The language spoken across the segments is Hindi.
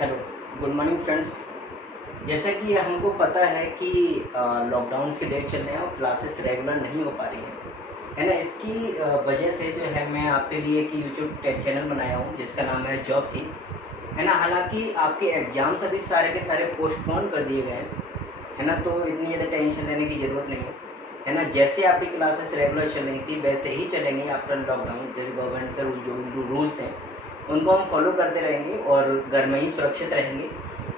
Hello, good morning friends. जैसा कि हमको पता है कि लॉकडाउन के डेज चल रहे हैं और क्लासेस रेगुलर नहीं हो पा रही हैं, है ना। इसकी वजह से जो है मैं आपके लिए एक यूट्यूब चैनल बनाया हूँ जिसका नाम है जॉब की, है ना। हालांकि आपके एग्ज़ाम्स अभी सारे के सारे पोस्टपोन कर दिए गए हैं, है ना। तो इतनी ज़्यादा टेंशन लेने की ज़रूरत नहीं है ना। जैसे आपकी क्लासेस रेगुलर चल रही थी वैसे ही चलेंगी आफ्टर लॉकडाउन। जैसे गवर्नमेंट के जो रूल्स हैं उनको हम फॉलो करते रहेंगे और घर में ही सुरक्षित रहेंगे,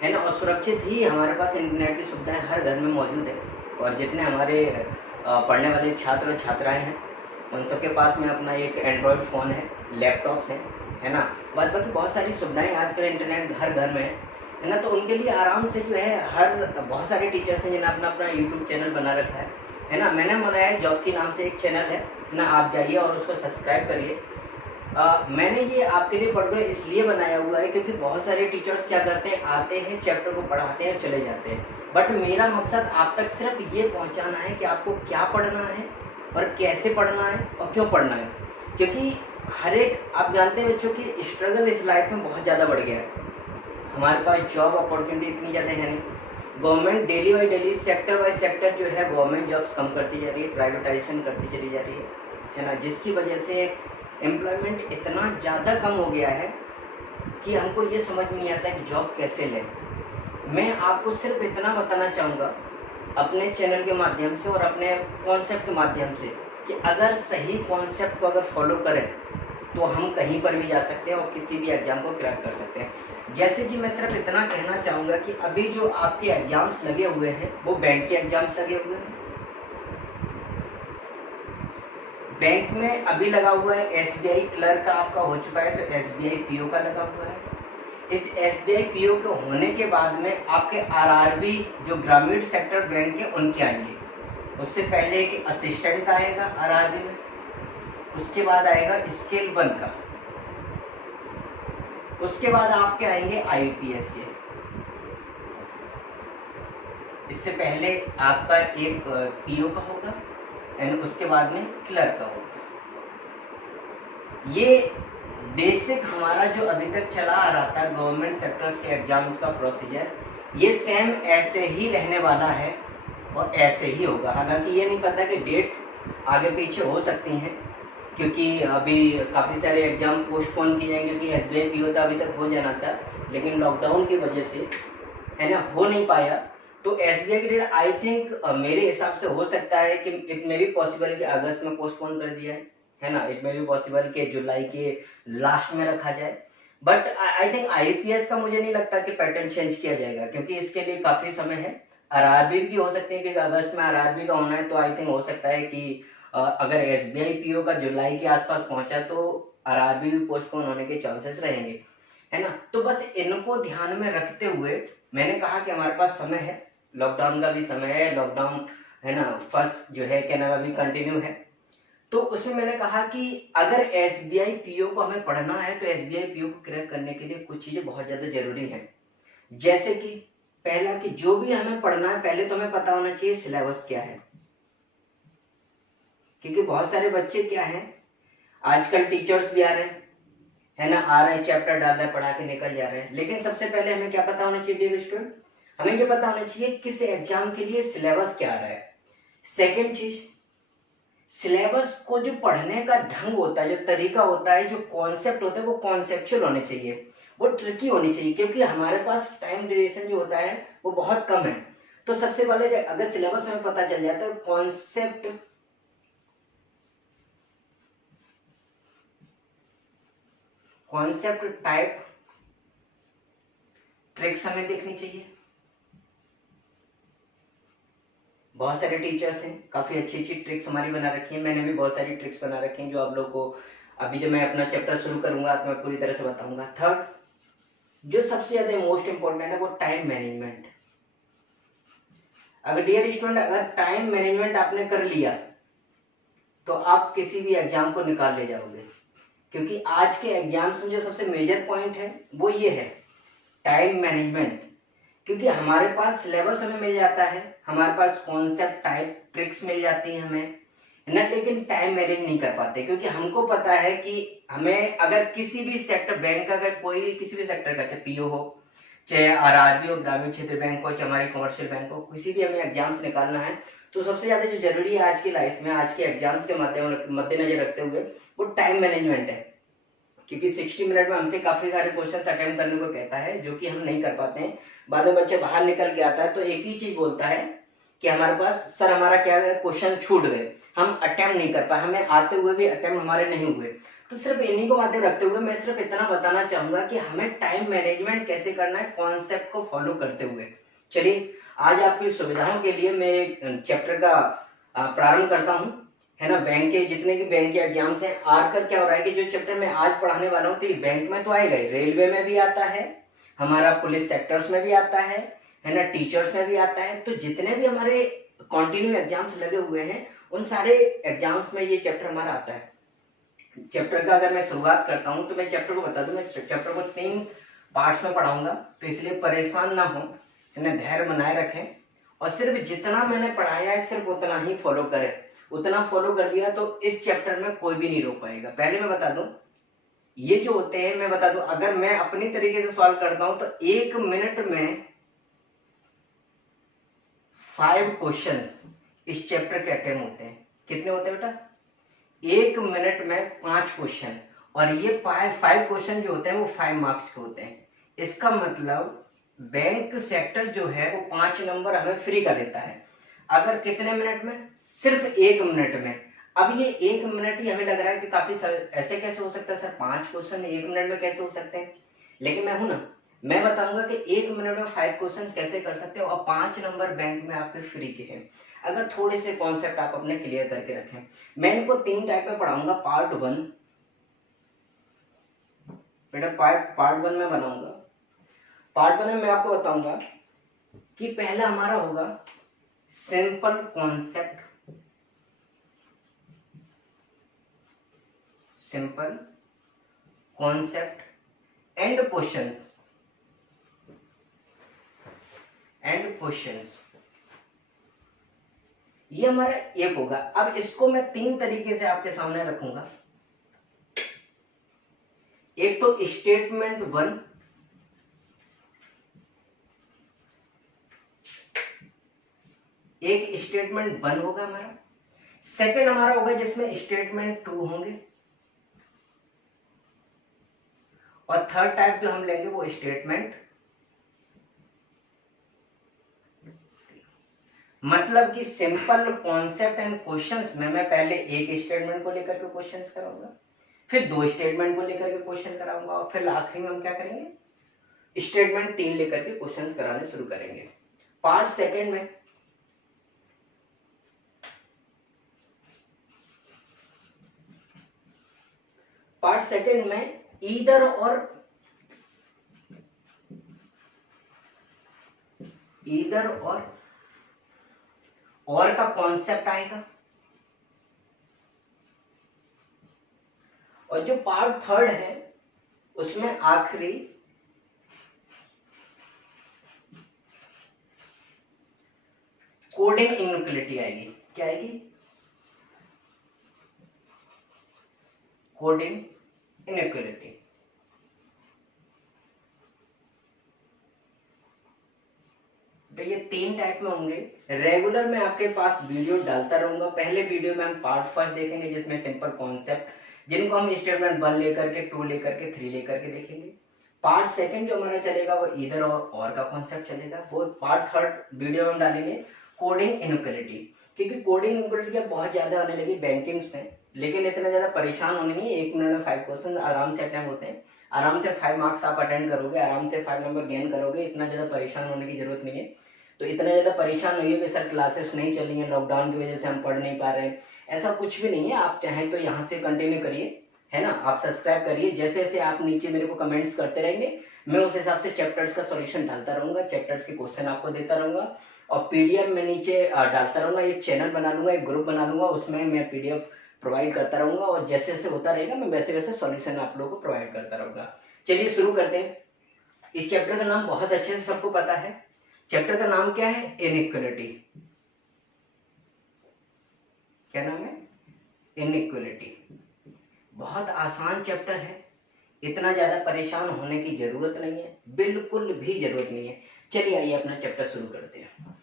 है ना। और सुरक्षित ही हमारे पास इंटरनेट की सुविधाएं हर घर में मौजूद है। और जितने हमारे पढ़ने वाले छात्र और छात्राएं हैं उन सबके पास में अपना एक एंड्रॉयड फ़ोन है, लैपटॉप्स हैं, है ना। बाद बाकी बहुत सारी सुविधाएं आजकल इंटरनेट हर घर में है ना। तो उनके लिए आराम से जो है हर बहुत सारे टीचर्स हैं जिन्होंने अपना अपना यूट्यूब चैनल बना रखा है ना। मैंने बनाया है जॉब के नाम से एक चैनल है ना। आप जाइए और उसको सब्सक्राइब करिए। मैंने ये आपके लिए पर्टिकुलर इसलिए बनाया हुआ है क्योंकि बहुत सारे टीचर्स क्या करते हैं, आते हैं, चैप्टर को पढ़ाते हैं, चले जाते हैं। बट मेरा मकसद आप तक सिर्फ ये पहुंचाना है कि आपको क्या पढ़ना है और कैसे पढ़ना है और क्यों पढ़ना है। क्योंकि हर एक, आप जानते हैं बच्चों की स्ट्रगल इस लाइफ में बहुत ज़्यादा बढ़ गया है। हमारे पास जॉब अपॉर्चुनिटी इतनी ज़्यादा है नहीं। Government daily by daily, sector by sector जो है गवर्नमेंट जॉब्स कम करती जा रही है, प्राइवेटाइजेशन करती चली जा रही है ना। जिसकी वजह से एम्प्लॉयमेंट इतना ज़्यादा कम हो गया है कि हमको ये समझ में नहीं आता है कि जॉब कैसे लें। मैं आपको सिर्फ इतना बताना चाहूँगा अपने चैनल के माध्यम से और अपने कॉन्सेप्ट के माध्यम से कि अगर सही कॉन्सेप्ट को अगर फॉलो करें तो हम कहीं पर भी जा सकते हैं और किसी भी एग्ज़ाम को क्रैक कर सकते हैं। जैसे कि मैं सिर्फ इतना कहना चाहूँगा कि अभी जो आपके एग्ज़ाम्स लगे हुए हैं वो बैंक के एग्ज़ाम्स लगे हुए हैं। बैंक में अभी लगा हुआ है एसबीआई क्लर्क का आपका हो चुका है, तो एसबीआई पीओ का लगा हुआ है। इस एसबीआई पीओ के होने के बाद में आपके आरआरबी जो ग्रामीण सेक्टर बैंक के उनके आएंगे। उससे पहले एक असिस्टेंट का आएगा आरआरबी में, उसके बाद आएगा स्केल 1 का, उसके बाद आपके आएंगे आईपीएस के। इससे पहले आपका एक पीओ का होगा एंड उसके बाद में क्लर्क का होगा। ये बेसिक हमारा जो अभी तक चला आ रहा था गवर्नमेंट सेक्टर्स के एग्जाम का प्रोसीजर, ये सेम ऐसे ही रहने वाला है और ऐसे ही होगा। हालांकि ये नहीं पता कि डेट आगे पीछे हो सकती हैं क्योंकि अभी काफ़ी सारे एग्जाम पोस्टपोन किए जाएंगे क्योंकि एसबीआई पीओ था अभी तक हो जाना था, लेकिन लॉकडाउन की वजह से, है ना, हो नहीं पाया। तो एसबीआई की डेट आई थिंक मेरे हिसाब से हो सकता है कि इट मे बी पॉसिबल कि अगस्त में पोस्टपोन कर दिया है ना। इट मे बी पॉसिबल कि जुलाई के लास्ट में रखा जाए। बट आई थिंक आईपीएस का मुझे नहीं लगता कि पैटर्न चेंज किया जाएगा क्योंकि इसके लिए काफ़ी समय है। आरआरबी की हो सकती है कि अगस्त में आरआरबी का होना है, तो आई थिंक हो सकता है कि अगर एसबीआई पीओ का जुलाई के आसपास पहुंचा तो आरआरबी भी पोस्टपोन होने के चांसेस रहेंगे, है ना। तो बस इनको ध्यान में रखते हुए मैंने कहा कि हमारे पास समय है, लॉकडाउन का भी समय है, लॉकडाउन, है ना, फर्स्ट जो है कहना अभी कंटिन्यू है। तो उसमें मैंने कहा कि अगर एसबीआई पीओ को हमें पढ़ना है तो एसबीआई पीओ को क्रैक करने के लिए कुछ चीजें बहुत ज्यादा जरूरी हैं। जैसे कि पहला कि जो भी हमें पढ़ना है पहले तो हमें पता होना चाहिए सिलेबस क्या है। क्योंकि बहुत सारे बच्चे क्या है, आजकल टीचर्स भी आ रहे हैं, है ना, आ रहे हैं, चैप्टर डाल रहे हैं, पढ़ा के निकल जा रहे हैं, लेकिन सबसे पहले हमें क्या पता होना चाहिए डियर स्टूडेंट, हमें ये पता होना चाहिए किस एग्जाम के लिए सिलेबस क्या आ रहा है। सेकेंड चीज, सिलेबस को जो पढ़ने का ढंग होता है, जो तरीका होता है, जो कॉन्सेप्ट होता है वो कॉन्सेप्चुअल होने चाहिए, वो ट्रिकी होनी चाहिए क्योंकि हमारे पास टाइम ड्यूरेशन जो होता है वो बहुत कम है। तो सबसे पहले अगर सिलेबस हमें पता चल जाता है, कॉन्सेप्ट, कॉन्सेप्ट टाइप ट्रिक्स हमें देखनी चाहिए। बहुत सारे टीचर्स हैं, काफी अच्छी अच्छी ट्रिक्स हमारी बना रखी है, मैंने भी बहुत सारी ट्रिक्स बना रखी हैं जो आप लोग को अभी जब मैं अपना चैप्टर शुरू करूंगा तो मैं पूरी तरह से बताऊंगा। थर्ड, जो सबसे ज्यादा मोस्ट इंपॉर्टेंट है वो टाइम मैनेजमेंट। अगर डियर स्टूडेंट अगर टाइम मैनेजमेंट आपने कर लिया तो आप किसी भी एग्जाम को निकाल ले जाओगे। क्योंकि आज के एग्जाम्स में जो सबसे मेजर पॉइंट है वो ये है टाइम मैनेजमेंट। क्योंकि हमारे पास सिलेबस हमें मिल जाता है, हमारे पास कॉन्सेप्ट टाइप ट्रिक्स मिल जाती है हमें, है ना, लेकिन टाइम मैनेज नहीं कर पाते, क्योंकि हमको पता है कि हमें अगर किसी भी सेक्टर बैंक का, अगर कोई किसी भी सेक्टर का, चाहे पीओ हो, चाहे आरआरबी हो, ग्रामीण क्षेत्र बैंक हो, चाहे हमारी कमर्शियल बैंक हो, किसी भी हमें एग्जाम्स निकालना है, तो सबसे ज्यादा जो जरूरी है आज की लाइफ में, आज के एग्जाम्स के मद्देनजर रखते हुए, वो टाइम मैनेजमेंट है। क्योंकि 60 मिनट में हमसे काफी सारे क्वेश्चंस अटेम्प्ट करने को कहता है, जो कि हम नहीं कर पाते हैं। बाद में बच्चे बाहर निकल के आता है तो एक ही चीज बोलता है कि हमारे पास सर हमारा क्या क्वेश्चन छूट गए, हम अटेम्प्ट नहीं कर पाए, हमें आते हुए भी अटेम्प्ट हमारे नहीं हुए। तो सिर्फ इन्हीं को बातें रखते हुए मैं सिर्फ इतना बताना चाहूंगा कि हमें टाइम मैनेजमेंट कैसे करना है, कॉन्सेप्ट को फॉलो करते हुए। चलिए आज आपकी सुविधाओं के लिए मैं एक चैप्टर का प्रारंभ करता हूँ, है ना। बैंक के जितने भी बैंक के एग्जाम्स हैं, आकर क्या हो रहा है कि जो चैप्टर मैं आज पढ़ाने वाला हूँ, तो ये बैंक में तो आएगा ही, रेलवे में भी आता है, हमारा पुलिस सेक्टर्स में भी आता है ना, टीचर्स में भी आता है। तो जितने भी हमारे कंटिन्यू एग्जाम्स लगे हुए हैं, उन सारे एग्जाम्स में ये चैप्टर हमारा आता है। चैप्टर का अगर मैं शुरुआत करता हूँ तो मैं चैप्टर को बता दूं, मैं चैप्टर को 3 पार्ट्स में पढ़ाऊंगा, तो इसलिए परेशान ना हो, है ना, धैर्य बनाए रखें और सिर्फ जितना मैंने पढ़ाया है सिर्फ उतना ही फॉलो करें। उतना फॉलो कर लिया तो इस चैप्टर में कोई भी नहीं रोक पाएगा। पहले मैं बता दूं, ये जो होते हैं, मैं बता दूं, अगर मैं अपनी तरीके से सॉल्व करता हूं तो 1 मिनट में 5 क्वेश्चंस इस चैप्टर के अटेम्प्ट होते हैं। कितने होते हैं बेटा? 1 मिनट में 5 क्वेश्चन, और ये 5 क्वेश्चन जो होते हैं वो 5 मार्क्स के होते हैं। इसका मतलब बैंक सेक्टर जो है वो 5 नंबर हमें फ्री का देता है। अगर कितने मिनट में? सिर्फ 1 मिनट में। अब ये 1 मिनट ही हमें लग रहा है कि काफी ऐसे कैसे हो सकता है सर, 5 क्वेश्चन 1 मिनट में कैसे हो सकते हैं? लेकिन मैं हूं ना, मैं बताऊंगा कि 1 मिनट में 5 क्वेश्चन कैसे कर सकते हो, और 5 नंबर बैंक में आपके फ्री के हैं, अगर थोड़े से कॉन्सेप्ट आप अपने क्लियर करके रखें। मैं इनको 3 टाइप में पढ़ाऊंगा। पार्ट 1 बेटा, पार्ट 1 में बनाऊंगा। पार्ट 1 में मैं आपको बताऊंगा कि पहला हमारा होगा simple concept, simple concept and questions, ये हमारा एक होगा। अब इसको मैं 3 तरीके से आपके सामने रखूंगा। एक तो स्टेटमेंट 1, एक स्टेटमेंट 1 होगा हमारा। सेकंड हमारा होगा जिसमें स्टेटमेंट 2 होंगे, और थर्ड टाइप जो हम लेंगे वो स्टेटमेंट, मतलब कि सिंपल कॉन्सेप्ट एंड क्वेश्चंस में मैं पहले एक स्टेटमेंट को लेकर के क्वेश्चंस कराऊंगा, फिर 2 स्टेटमेंट को लेकर के क्वेश्चन कराऊंगा, और फिर आखिरी में हम क्या करेंगे, स्टेटमेंट 3 लेकर के क्वेश्चंस कराने शुरू करेंगे। पार्ट सेकंड में ईदर और का कॉन्सेप्ट आएगा, और जो पार्ट थर्ड है उसमें आखिरी कोडिंग इनइक्वालिटी आएगी। क्या आएगी? Coding inequality. तो ये 3 टाइप में होंगे। रेगुलर मैं आपके पास वीडियो डालता रहूंगा। पहले वीडियो में हम पार्ट फर्स्ट देखेंगे जिसमें सिंपल कॉन्सेप्ट, जिनको हम स्टेटमेंट 1 लेकर के 2 लेकर के 3 लेकर के देखेंगे। पार्ट सेकंड जो हमारा चलेगा वो ईदर और का कॉन्सेप्ट चलेगा। वो पार्ट थर्ड वीडियो में हम डालेंगे कोडिंग इनइक्वालिटी, क्योंकि कोडिंग इनइक्वालिटी बहुत ज्यादा आने लगी बैंकिंग में, लेकिन इतना ज्यादा परेशान होने नहीं। 1 मिनट में 5 क्वेश्चन आराम से अटेम्प्ट होते हैं, आराम से 5 मार्क्स आप अटेंड करोगे, आराम से 5 नंबर गेन करोगे, इतना ज्यादा परेशान होने की जरूरत नहीं है। तो इतना ज्यादा परेशान होइए कि सर क्लासेस नहीं चली हैं, लॉकडाउन की वजह से हम पढ़ नहीं पा रहे हैं, ऐसा कुछ भी नहीं है। आप चाहें तो यहाँ से कंटिन्यू करिए, है ना, आप सब्सक्राइब करिए। जैसे जैसे आप नीचे मेरे को कमेंट्स करते रहेंगे, मैं उस हिसाब से चैप्टर्स का सॉल्यूशन डालता रहूंगा, चैप्टर्स के क्वेश्चन आपको देता रहूंगा, और पीडीएफ में नीचे डालता रहूंगा। एक चैनल बना लूंगा, एक ग्रुप बना लूंगा, उसमें मैं पीडीएफ प्रोवाइड करता रहूंगा, और जैसे जैसे होता रहेगा मैं वैसे वैसे सॉल्यूशन आप लोगों को प्रोवाइड करता रहूंगा। चलिए शुरू करते हैं। इस चैप्टर का नाम बहुत अच्छे से सबको पता है। चैप्टर का नाम क्या है? इनइक्वालिटी। क्या नाम है? इनइक्वलिटी। बहुत आसान चैप्टर है, इतना ज्यादा परेशान होने की जरूरत नहीं है, बिल्कुल भी जरूरत नहीं है। चलिए आइए अपना चैप्टर शुरू करते हैं।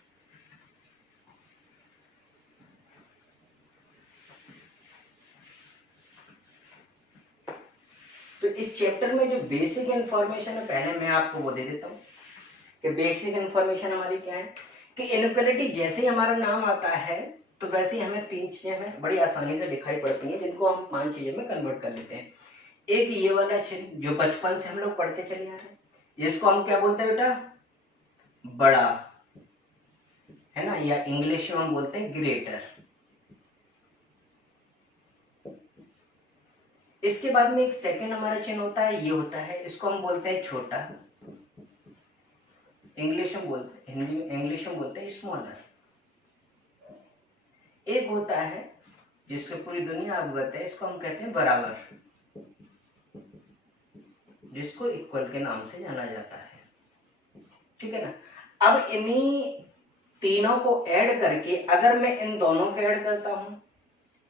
तो इस चैप्टर में जो बेसिक इंफॉर्मेशन है, पहले मैं आपको वो दे देता हूँ कि बेसिक इंफॉर्मेशन हमारी क्या है कि इनइक्वलिटी जैसे ही हमारा नाम आता है तो वैसे ही हमें तीन चीजें हमें बड़ी आसानी से दिखाई पड़ती हैं, जिनको हम पांच चीजों में कन्वर्ट कर लेते हैं। एक ये वाला चिन्ह जो बचपन से हम लोग पढ़ते चले आ रहे हैं, जिसको हम क्या बोलते हैं बेटा, बड़ा, है ना, या इंग्लिश में हम बोलते हैं ग्रेटर। इसके बाद में एक सेकंड हमारा चिन्ह होता है, ये होता है, इसको हम बोलते हैं छोटा, इंग्लिश में बोलते, हिंदी में इंग्लिश में बोलते हैं स्मॉलर। एक होता है जिसको पूरी दुनिया अवगत है, इसको हम कहते हैं बराबर, जिसको इक्वल के नाम से जाना जाता है, ठीक है ना। अब इन्हीं तीनों को ऐड करके अगर मैं इन दोनों को ऐड करता हूं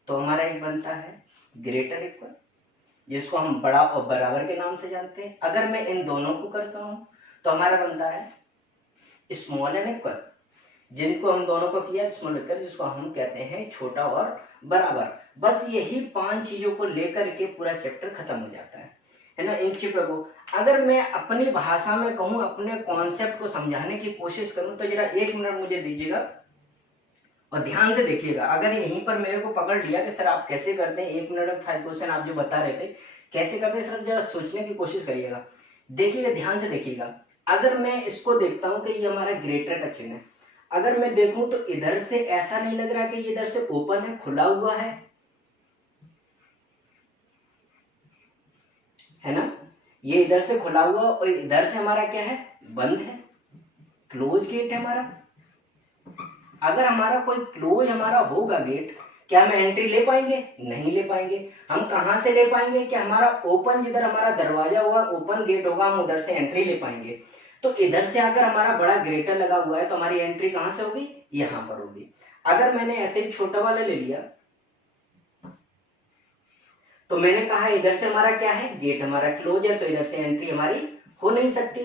तो हमारा एक बनता है ग्रेटर इक्वल, जिसको हम बड़ा और बराबर के नाम से जानते हैं। अगर मैं इन दोनों को करता हूं तो हमारा बनता है स्मॉल एंड इक्वल, जिनको हम दोनों को किया स्मॉल इक्वल, जिसको हम कहते हैं छोटा और बराबर। बस यही पांच चीजों को लेकर के पूरा चैप्टर खत्म हो जाता है ना। इन चीजों को अगर मैं अपनी भाषा में कहूं, अपने कॉन्सेप्ट को समझाने की कोशिश करूं, तो जरा एक मिनट मुझे दीजिएगा और ध्यान से देखिएगा। अगर यहीं पर मेरे को पकड़ लिया कि सर आप कैसे करते हैं, एक मिनट में 5 क्वेश्चन आप जो बता रहे थे कैसे करते हैं सर, जरा सोचने की कोशिश करिएगा, देखिएगा, ध्यान से देखिएगा। अगर मैं इसको देखता हूं कि ये हमारा ग्रेटर का चिन्ह है, अगर मैं देखूं तो इधर से ऐसा नहीं लग रहा कि ये इधर से ओपन है, खुला हुआ है ना, ये इधर से खुला हुआ और इधर से हमारा क्या है, बंद है, क्लोज गेट है हमारा। अगर हमारा कोई क्लोज हमारा होगा गेट, क्या हम एंट्री ले पाएंगे, नहीं ले पाएंगे। हम कहां से ले पाएंगे कि हमारा ओपन, जिधर हमारा दरवाजा होगा, ओपन गेट होगा, हम उधर से एंट्री ले पाएंगे। तो इधर से अगर हमारा बड़ा ग्रेटर लगा हुआ है तो हमारी एंट्री कहां से होगी, यहां पर होगी। अगर मैंने ऐसे ही छोटा वाला ले लिया तो मैंने कहा इधर से हमारा क्या है, गेट हमारा क्लोज है, तो इधर से एंट्री हमारी हो नहीं सकती।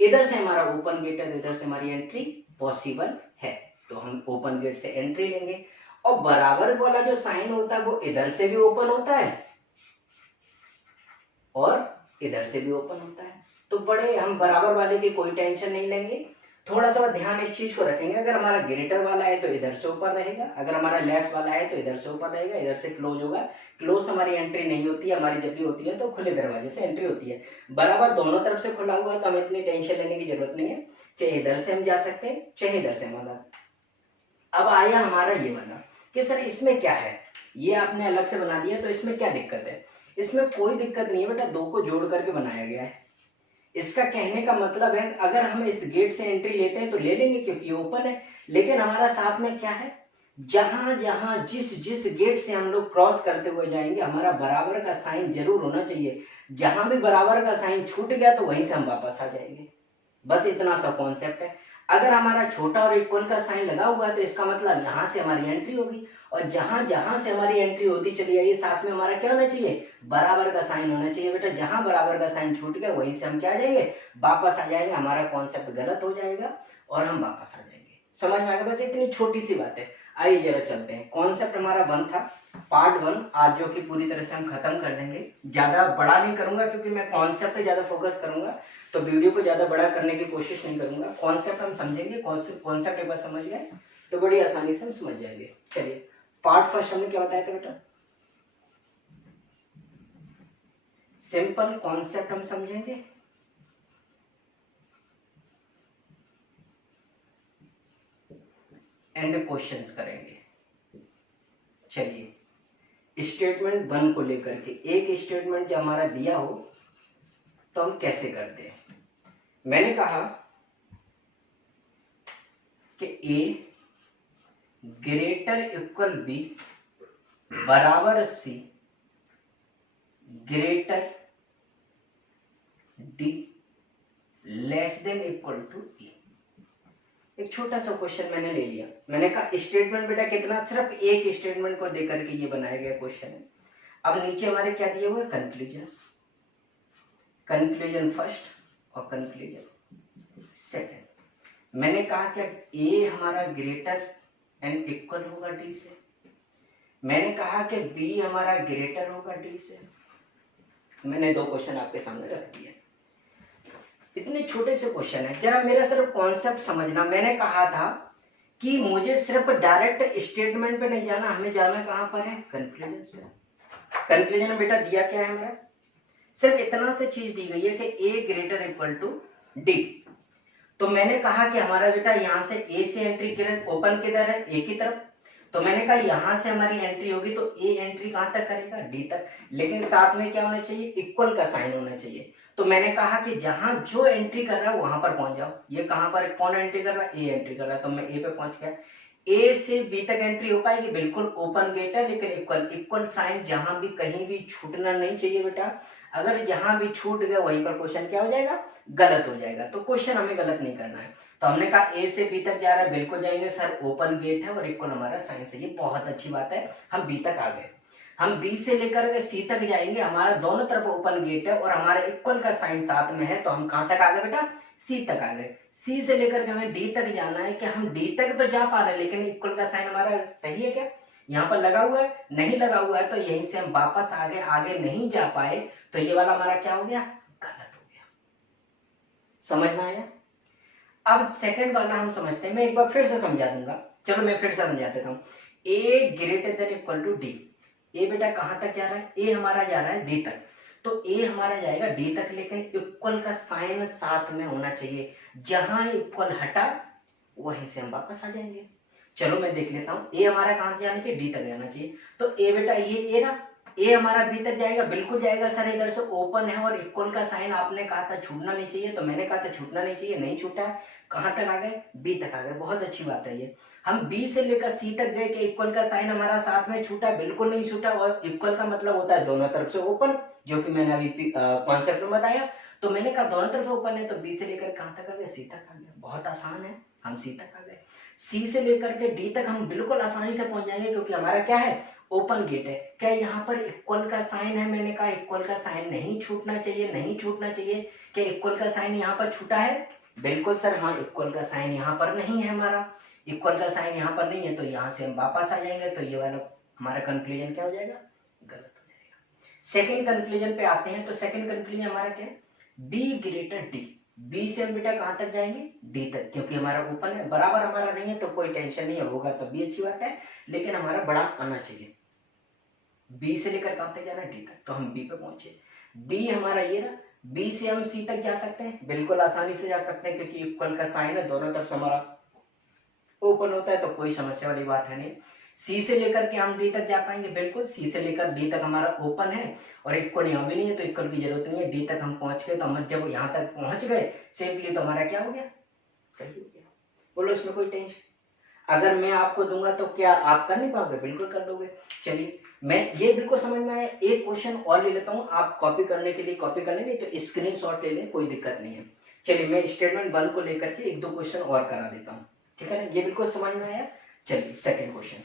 इधर से हमारा ओपन गेट है तो इधर से हमारी एंट्री पॉसिबल है, तो हम ओपन गेट से एंट्री लेंगे। और बराबर वाला जो साइन होता है वो इधर से भी ओपन होता है और इधर से भी ओपन होता है, तो बड़े हम बराबर वाले की कोई टेंशन नहीं लेंगे। थोड़ा सा ध्यान इस चीज को रखेंगे, अगर हमारा ग्रेटर वाला है तो इधर से ऊपर रहेगा, अगर हमारा लेस वाला है तो इधर से ऊपर रहेगा, इधर से क्लोज होगा। क्लोज हमारी एंट्री नहीं होती है, हमारी जब भी होती है तो खुले दरवाजे से एंट्री होती है। बराबर दोनों तरफ से खुला हुआ है तो हमें इतनी टेंशन लेने की जरूरत नहीं है, चाहे इधर से हम जा सकते हैं चाहे इधर से हम जा। अब आया हमारा ये वाला कि सर इसमें क्या है, ये आपने अलग से बना दिया तो इसमें क्या दिक्कत है। इसमें कोई दिक्कत नहीं है बेटा, दो को जोड़ करके बनाया गया है। इसका कहने का मतलब है अगर हम इस गेट से एंट्री लेते हैं तो ले लेंगे क्योंकि ओपन है, लेकिन हमारा साथ में क्या है, जहां जहां जिस जिस गेट से हम लोग क्रॉस करते हुए जाएंगे हमारा बराबर का साइन जरूर होना चाहिए। जहां भी बराबर का साइन छूट गया तो वहीं से हम वापस आ जाएंगे, बस इतना सा कॉन्सेप्ट है। अगर हमारा छोटा और इक्वल का साइन लगा हुआ है तो इसका मतलब यहां से हमारी एंट्री होगी, और जहां जहां से हमारी एंट्री होती चली जाएगी साथ में हमारा क्या होना चाहिए, बराबर का साइन होना चाहिए। बेटा जहां बराबर का साइन छूट गया वहीं से हम क्या आ जाएंगे, वापस आ जाएंगे, हमारा कॉन्सेप्ट गलत हो जाएगा और हम वापस आ जाएंगे। समझ में आ गया, बस इतनी छोटी सी बात है। आइए जरा चलते हैं, कॉन्सेप्ट हमारा 1 था, पार्ट 1 आज जो कि पूरी तरह से हम खत्म कर देंगे। ज्यादा बड़ा नहीं करूंगा क्योंकि मैं कॉन्सेप्ट पे ज्यादा फोकस करूंगा, तो वीडियो को ज्यादा बड़ा करने की कोशिश नहीं करूंगा। कॉन्सेप्ट हम समझेंगे, कॉन्सेप्ट एक बार समझ गए तो बड़ी आसानी से हम समझ जाएंगे। चलिए पार्ट फर्स्ट हमने क्या बताया था बेटा, सिंपल कॉन्सेप्ट हम समझेंगे, एंड क्वेश्चंस करेंगे। चलिए स्टेटमेंट 1 को लेकर के, एक स्टेटमेंट जो हमारा दिया हो तो हम कैसे करते हैं। मैंने कहा कि ए ग्रेटर इक्वल बी बराबर C greater D less than equal to E. एक छोटा सा क्वेश्चन मैंने ले लिया, मैंने कहा स्टेटमेंट बेटा कितना, सिर्फ एक स्टेटमेंट को दे करके ये बनाया गया क्वेश्चन है। अब नीचे हमारे क्या दिए हुए, कंक्लूजन, कंक्लूजन फर्स्ट और कंक्लूजन सेकंड। मैंने कहा क्या ए हमारा ग्रेटर एंड इक्वल होगा डी से, मैंने कहा कि बी हमारा ग्रेटर होगा डी से। मैंने दो क्वेश्चन आपके सामने रख दिए, इतने छोटे से क्वेश्चन है, जरा मेरा सिर्फ कॉन्सेप्ट समझना। मैंने कहा था कि मुझे सिर्फ डायरेक्ट स्टेटमेंट पे नहीं जाना, हमें जाना कहां पर है, कंक्लूजन पे। कंक्लूजन में बेटा दिया क्या है हमारा, सिर्फ इतना से चीज दी गई है कि ए ग्रेटर इक्वल टू डी। तो मैंने कहा कि हमारा बेटा यहाँ से ए से एंट्री ओपन किधर है, ए की तरफ, तो मैंने कहा यहां से हमारी एंट्री होगी तो ए एंट्री कहां तक करेगा, डी तक, लेकिन साथ में क्या होना चाहिए, इक्वल का साइन होना चाहिए। तो मैंने कहा कि जहां जो एंट्री कर रहा है वहां पर पहुंच जाओ। ये कहां पर कौन एंट्री कर रहा है, ए एंट्री कर रहा है, तो मैं ए पे पहुंच गया। ए से बी तक एंट्री हो पाएगी, बिल्कुल ओपन गेट है, लेकिन इक्वल, इक्वल साइन जहां भी कहीं भी छूटना नहीं चाहिए बेटा। अगर जहां भी छूट गया वहीं पर क्वेश्चन क्या हो जाएगा, गलत हो जाएगा। तो क्वेश्चन हमें गलत नहीं करना है। तो हमने कहा ए से बी तक जा रहा है, बिल्कुल जाएंगे सर, ओपन गेट है और इक्वल हमारा साइन से, ये बहुत अच्छी बात है, हम बी तक आ गए। हम बी से लेकर के सी तक जाएंगे, हमारा दोनों तरफ ओपन गेट है और हमारा इक्वल का साइन साथ में है, तो हम कहां तक आ गए बेटा, सी तक आ गए। सी से लेकर के हमें डी तक जाना है, कि हम डी तक तो जा पा रहे हैं, लेकिन इक्वल का साइन हमारा सही है क्या, यहाँ पर लगा हुआ है, नहीं लगा हुआ है, तो यहीं से हम वापस आगे नहीं जा पाए, तो ये वाला हमारा क्या हो गया, गलत हो गया। समझ में आया। अब सेकंड वाला हम समझते हैं, मैं एक बार फिर से समझा दूंगा, चलो मैं फिर से समझा देता हूं। A greater than equal to D, ए बेटा कहां तक जा रहा है, ए हमारा जा रहा है डी तक, तो ए हमारा जाएगा डी तक, लेकिन इक्वल का साइन साथ में होना चाहिए। जहां इक्वल हटा वहीं से हम वापस आ जाएंगे। चलो मैं देख लेता हूं, ए हमारा कहां से जाना चाहिए, डी तक जाना चाहिए, तो ए बेटा ये ए ना, ए हमारा बी तक जाएगा, बिल्कुल जाएगा सर, इधर से ओपन है और इक्वल का साइन आपने कहा था छूटना नहीं चाहिए, तो मैंने कहा था छूटना नहीं चाहिए, नहीं छूटा है, कहां तक आ गए, बी तक आ गए, बहुत अच्छी बात है ये। हम बी से लेकर सी तक गए कि इक्वल का साइन हमारा साथ में छूटा, बिल्कुल नहीं छूटा, और इक्वल का मतलब होता है दोनों तरफ से ओपन, जो कि मैंने अभी कॉन्सेप्ट में बताया। तो मैंने कहा दोनों तरफ ओपन है, तो बी से लेकर कहां तक आ गए, सी तक आ गए, बहुत आसान है, हम सी तक आ गए। सी से लेकर के डी तक हम बिल्कुल आसानी से पहुंच जाएंगे, क्योंकि हमारा क्या है, ओपन गेट है। क्या यहाँ पर इक्वल का साइन है, मैंने कहा इक्वल का साइन नहीं छूटना चाहिए, नहीं छूटना चाहिए। क्या इक्वल का साइन यहाँ पर छूटा है, बिल्कुल सर, हाँ इक्वल का साइन यहाँ पर नहीं है, हमारा इक्वल का साइन यहाँ पर नहीं है, तो यहाँ से हम वापस आ जाएंगे, तो ये वाला हमारा कंक्लूजन क्या हो जाएगा, गलत हो जाएगा। सेकेंड कंक्लूजन पे आते हैं, तो सेकेंड कंक्लूजन हमारा क्या है, बी ग्रेटर डी, बी से हम बेटा कहां तक जाएंगे, डी तक, क्योंकि हमारा ओपन है, बराबर हमारा नहीं है तो कोई टेंशन नहीं होगा, तब भी अच्छी बात है, लेकिन हमारा बड़ा आना चाहिए। बी से लेकर कहां तक जाना, डी तक, तो हम बी पे पहुंचे। बी हमारा ये रहा, बी से हम सी तक जा सकते हैं, बिल्कुल आसानी से जा सकते हैं, क्योंकि इक्वल का साइन है, दोनों तरफ से हमारा ओपन होता है, तो कोई समस्या वाली बात है नहीं। सी से लेकर के हम डी तक जा पाएंगे, बिल्कुल, सी से लेकर डी तक हमारा ओपन है और इक्वल यहाँ भी नहीं है, तो इक्वल की जरूरत नहीं है, डी तक हम पहुंच गए, तो हम जब यहाँ तक पहुंच गए सिंपली, तो हमारा क्या हो गया, सही हो गया। बोलो इसमें कोई टेंशन, अगर मैं आपको दूंगा तो क्या आप कर नहीं पाओगे, बिल्कुल कर लोगे। चलिए मैं ये बिल्कुल समझ में आया, एक क्वेश्चन और ले लेता हूँ, आप कॉपी करने के लिए कॉपी कर लेंगे, तो स्क्रीनशॉट ले लें, कोई दिक्कत नहीं है। चलिए मैं स्टेटमेंट 1 को लेकर के एक दो क्वेश्चन और करा देता हूँ, ठीक है ना, ये बिल्कुल समझ में आया। चलिए सेकंड क्वेश्चन,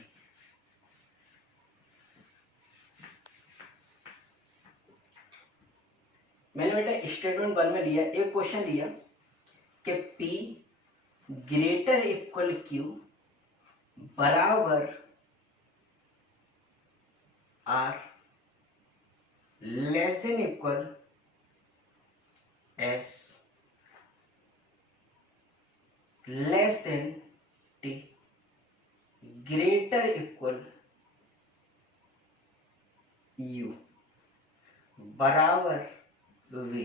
मैंने बेटा स्टेटमेंट 1 में लिया, एक क्वेश्चन लिया कि P ग्रेटर इक्वल Q बराबर R less than equal S less than T greater equal U बराबर V।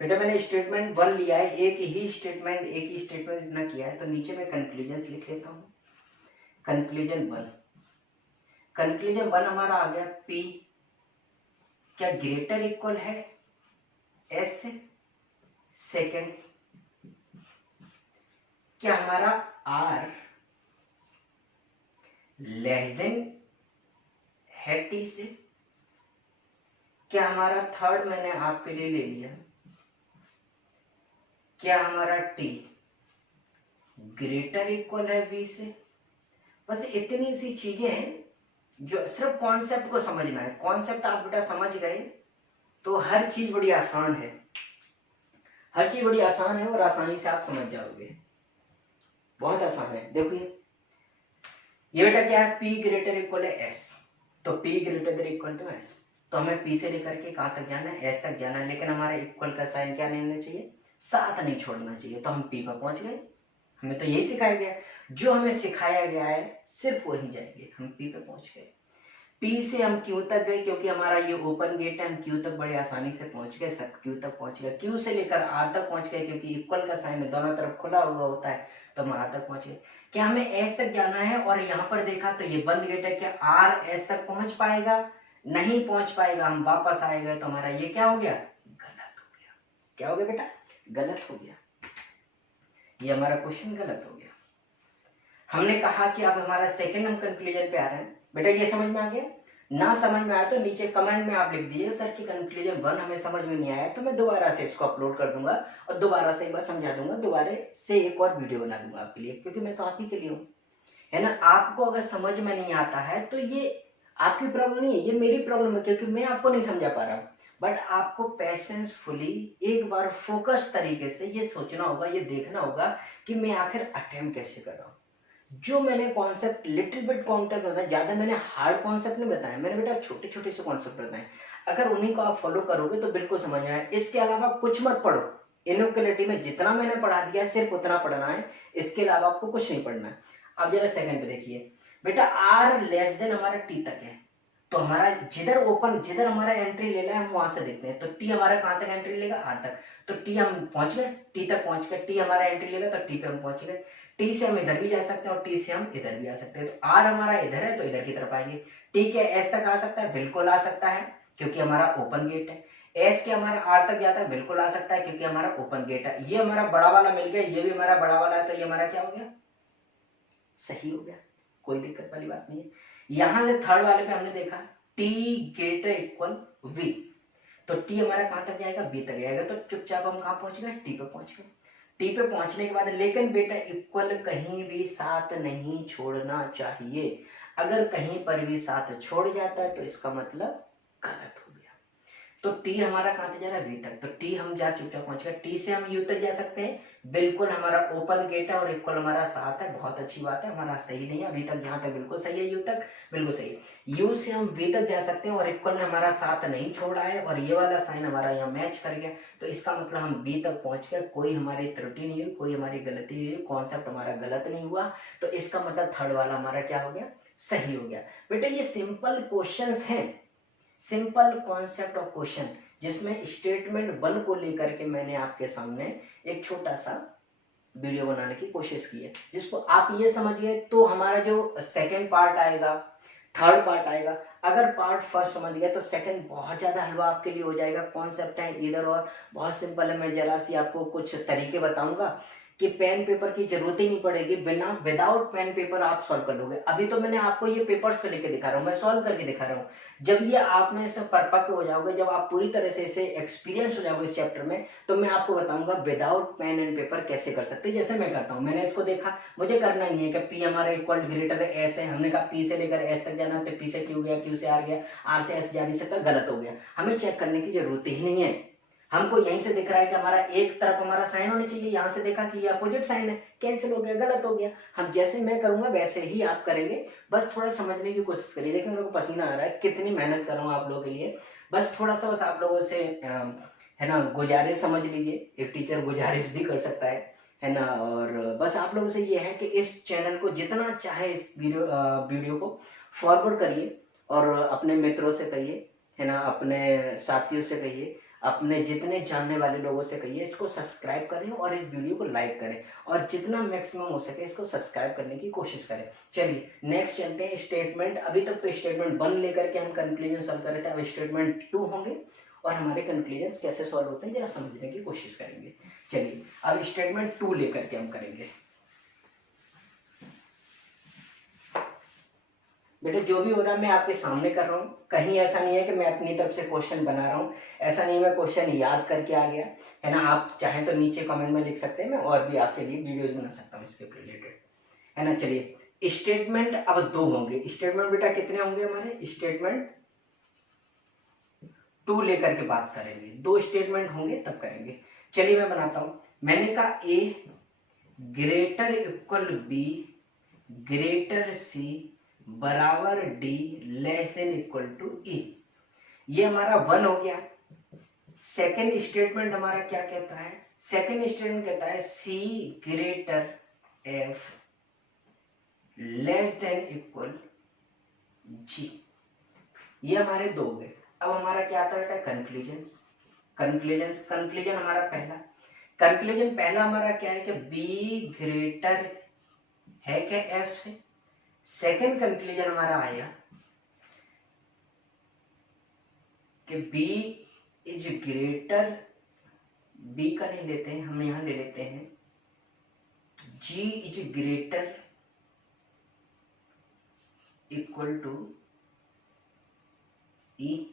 बेटा मैंने स्टेटमेंट 1 लिया है, एक ही स्टेटमेंट इतना किया है, तो नीचे मैं कंक्लूजन लिख लेता हूं। कंक्लूजन 1 हमारा आ गया, P क्या ग्रेटर इक्वल है S से, सेकंड क्या हमारा R लेस देन है T से, क्या हमारा थर्ड मैंने आपके लिए ले लिया, क्या हमारा T ग्रेटर इक्वल है v से। बस इतनी सी चीजें हैं जो सिर्फ कॉन्सेप्ट को समझना है। कॉन्सेप्ट आप बेटा समझ गए तो हर चीज बड़ी आसान है, हर चीज बड़ी आसान है और आसानी से आप समझ जाओगे, बहुत आसान है। देखिए ये बेटा क्या है, p ग्रेटर इक्वल है s, तो p greater than equal to s, तो हमें p से लेकर के कहां तक जाना है, s तक जाना है, लेकिन हमारा इक्वल का साइन क्या नहीं होना चाहिए, साथ नहीं छोड़ना चाहिए। तो हम p पर पहुंच गए, हमें तो यही सिखाया गया, जो हमें सिखाया गया है सिर्फ वही जाएंगे, हम p पे पहुंच गए। P से हम Q तक गए क्योंकि हमारा ये ओपन गेट है, हम Q तक बड़े आसानी से पहुंच गए, सब Q तक पहुंच गए। Q से लेकर R तक पहुंच गए क्योंकि इक्वल का साइन दोनों तरफ खुला हुआ होता है, तो हम R तक पहुंच गए। क्या हमें S तक जाना है और यहाँ पर देखा तो ये बंद गेट है, क्या R S तक पहुंच पाएगा, नहीं पहुंच पाएगा, हम वापस आएगा तो हमारा ये क्या हो गया, गलत हो गया। क्या हो गया बेटा, गलत हो गया, ये हमारा क्वेश्चन गलत हो गया। हमने कहा कि अब हमारा सेकंड हम कंक्लूजन पे आ रहे हैं। बेटा ये समझ में आ गया, ना समझ में आया तो नीचे कमेंट में आप लिख दीजिए सर कि कंक्लूजन 1 हमें समझ में नहीं आया, तो मैं दोबारा से इसको अपलोड कर दूंगा और दोबारा से एक बार समझा दूंगा, दोबारा से एक और वीडियो बना दूंगा आपके लिए, क्योंकि मैं तो आप ही के लिए हूँ, है ना। आपको अगर समझ में नहीं आता है तो ये आपकी प्रॉब्लम नहीं है, ये मेरी प्रॉब्लम है, क्योंकि मैं आपको नहीं समझा पा रहा हूँ। बट आपको पेशेंसफुली एक बार फोकस तरीके से ये सोचना होगा, ये देखना होगा कि मैं आखिर अटेम्प्ट कैसे कर रहा हूँ। जो मैंने कॉन्सेप्ट लिटिल बिट कॉन्टेक्ट होता है, ज्यादा मैंने हार्ड कॉन्सेप्ट नहीं बताया, मैंने बेटा छोटे छोटे से कॉन्सेप्ट बताए। अगर उन्हीं को आप फॉलो करोगे तो बिल्कुल समझ में आए। इसके अलावा कुछ मत पढ़ो, इनइक्वालिटी में जितना मैंने पढ़ा दिया सिर्फ उतना पढ़ना है, इसके अलावा आपको कुछ नहीं पढ़ना है। अब जरा सेकंड पे देखिए बेटा, आर लेस देन हमारा टी तक है, तो हमारा जिधर ओपन, जिधर हमारा एंट्री लेना है हम वहां से देखते हैं, तो टी हमारा कहां तक एंट्री लेगा, आर तक, तो टी हम पहुंच गए, टी तक पहुंच गए, टी हमारा एंट्री लेगा तो टी पे हम पहुंच गए। टी से हम इधर भी जा सकते हैं और टी से हम इधर भी आ सकते हैं, तो आर हमारा इधर है तो इधर की तरफ आएंगे। टी के एस तक आ सकता है, बिल्कुल आ सकता है क्योंकि हमारा ओपन गेट है। एस के हमारा आर तक जाता है, बिल्कुल आ सकता है क्योंकि हमारा ओपन गेट है। ये हमारा बड़ा वाला मिल गया, ये भी हमारा बड़ा वाला है, तो ये हमारा क्या हो गया, सही हो गया, कोई दिक्कत वाली बात नहीं है। यहां से थर्ड वाले पे हमने देखा टी ग्रेटर इक्वल वी, तो टी हमारा कहां तक जाएगा, बी तक जाएगा, तो चुपचाप हम कहां पहुंच गए, टी पे पहुंच गए। टी पे पहुंचने के बाद लेकिन बेटा इक्वल कहीं भी साथ नहीं छोड़ना चाहिए, अगर कहीं पर भी साथ छोड़ जाता है तो इसका मतलब गलत हो गया। तो टी हमारा कहां तक जा रहा है, वी तक, तो टी हम जा चुपचाप पहुंच गए। टी से हम यू तक जा सकते हैं, बिल्कुल हमारा ओपन गेट है और इक्वल हमारा साथ है, बहुत अच्छी बात है, हमारा सही नहीं है अभी तक, जहां तक बिल्कुल सही है, यू तक बिल्कुल सही है। यू से हम वी तक जा सकते हैं और इक्वल ने हमारा साथ नहीं छोड़ा है और ये वाला साइन हमारा यहाँ मैच कर गया, तो इसका मतलब हम बी तक पहुंच गए, कोई हमारी त्रुटि नहीं हुई, कोई हमारी गलती नहीं हुई, कॉन्सेप्ट हमारा गलत नहीं हुआ, तो इसका मतलब थर्ड वाला हमारा क्या हो गया, सही हो गया। बेटा ये सिंपल क्वेश्चंस हैं, सिंपल कॉन्सेप्ट ऑफ क्वेश्चन, जिसमें स्टेटमेंट 1 को लेकर के मैंने आपके सामने एक छोटा सा वीडियो बनाने की कोशिश की है, जिसको आप ये समझ गए तो हमारा जो सेकंड पार्ट आएगा, थर्ड पार्ट आएगा, अगर पार्ट फर्स्ट समझ गए तो सेकंड बहुत ज्यादा हलवा आपके लिए हो जाएगा। कॉन्सेप्ट है इधर और बहुत सिंपल है, मैं जरा सी आपको कुछ तरीके बताऊंगा कि पेन पेपर की जरूरत ही नहीं पड़ेगी, बिना विदाउट पेन पेपर आप सॉल्व कर लोगे। अभी तो मैंने आपको ये पेपर्स पे लेके दिखा रहा हूँ, मैं सॉल्व करके दिखा रहा हूँ। जब ये आप में से परिपक्व हो जाओगे, जब आप पूरी तरह से इसे एक्सपीरियंस हो जाओगे इस चैप्टर में, तो मैं आपको बताऊंगा विदाउट पेन एंड पेपर कैसे कर सकते हैं, जैसे मैं करता हूँ। मैंने इसको देखा, मुझे करना नहीं है कि पी हमारा इक्वल ग्रेटर है एस है, हमने कहा पी से लेकर एस तक जाना, तो पी से क्यू गया, क्यू से आर गया, आर से एस जा नहीं सकता, गलत हो गया, हमें चेक करने की जरूरत ही नहीं है। हमको यहीं से दिख रहा है कि हमारा एक तरफ हमारा साइन होनी चाहिए, यहां से देखा कि ये अपोजिट साइन है, कैंसिल हो गया, गलत हो गया। हम जैसे मैं करूंगा वैसे ही आप करेंगे, बस थोड़ा समझने की कोशिश करिए। देखिए मेरे को पसीना आ रहा है, कितनी मेहनत कर रहा हूँ आप लोगों के लिए, बस थोड़ा सा बस आप लोगों से है ना गुजारिश समझ लीजिए, एक टीचर गुजारिश भी कर सकता है ना। और बस आप लोगों से ये है कि इस चैनल को जितना चाहे इस वीडियो को फॉरवर्ड करिए और अपने मित्रों से कहिए, है ना, अपने साथियों से कहिए, अपने जितने जानने वाले लोगों से कहिए इसको सब्सक्राइब करें और इस वीडियो को लाइक करें और जितना मैक्सिमम हो सके इसको सब्सक्राइब करने की कोशिश करें। चलिए नेक्स्ट चलते हैं स्टेटमेंट। अभी तक तो स्टेटमेंट 1 लेकर के हम कंक्लूजन सॉल्व कर रहे थे, अब स्टेटमेंट 2 होंगे और हमारे कंक्लूजन कैसे सॉल्व होते हैं जरा समझने की कोशिश करेंगे। चलिए अब स्टेटमेंट 2 लेकर के हम करेंगे। बेटा जो भी हो रहा है मैं आपके सामने कर रहा हूँ, कहीं ऐसा नहीं है कि मैं अपनी तरफ से क्वेश्चन बना रहा हूँ, ऐसा नहीं मैं क्वेश्चन याद करके आ गया, है ना। आप चाहें तो नीचे कमेंट में लिख सकते हैं, मैं और भी आपके लिए वीडियोज बना सकता हूँ इसके रिलेटेड, है ना। चलिए स्टेटमेंट अब 2 होंगे। स्टेटमेंट बेटा कितने होंगे हमारे, स्टेटमेंट 2 लेकर के बात करेंगे, 2 स्टेटमेंट होंगे तब करेंगे। चलिए मैं बनाता हूं। मैंने कहा A greater equal B greater C बराबर D less than equal to E. ये हमारा 1 हो गया। सेकेंड स्टेटमेंट हमारा क्या कहता है, सेकेंड स्टेटमेंट कहता है C greater F less than equal G. ये हमारे 2 हो गए। अब हमारा क्या आता है, कंक्लूजन हमारा पहला हमारा क्या है कि बी ग्रेटर है क्या एफ से। सेकंड कंक्लूजन हमारा आया कि बी इज ग्रेटर, बी का नहीं लेते हैं हम, यहां ले लेते हैं जी इज ग्रेटर इक्वल टू ई।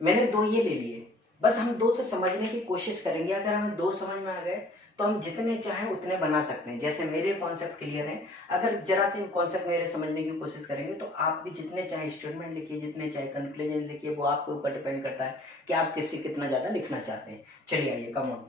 मैंने 2 ये ले लिए, बस हम 2 से समझने की कोशिश करेंगे। अगर हमें 2 समझ में आ गए तो हम जितने चाहें उतने बना सकते हैं। जैसे मेरे कॉन्सेप्ट क्लियर हैं, अगर जरा से कॉन्सेप्ट मेरे समझने की कोशिश करेंगे तो आप भी जितने चाहे स्टेटमेंट लिखिए, जितने चाहे कंक्लूजन लिखिए, वो आपके ऊपर डिपेंड करता है कि आप किससे कितना ज्यादा लिखना चाहते हैं। चलिए आइए कम ऑन।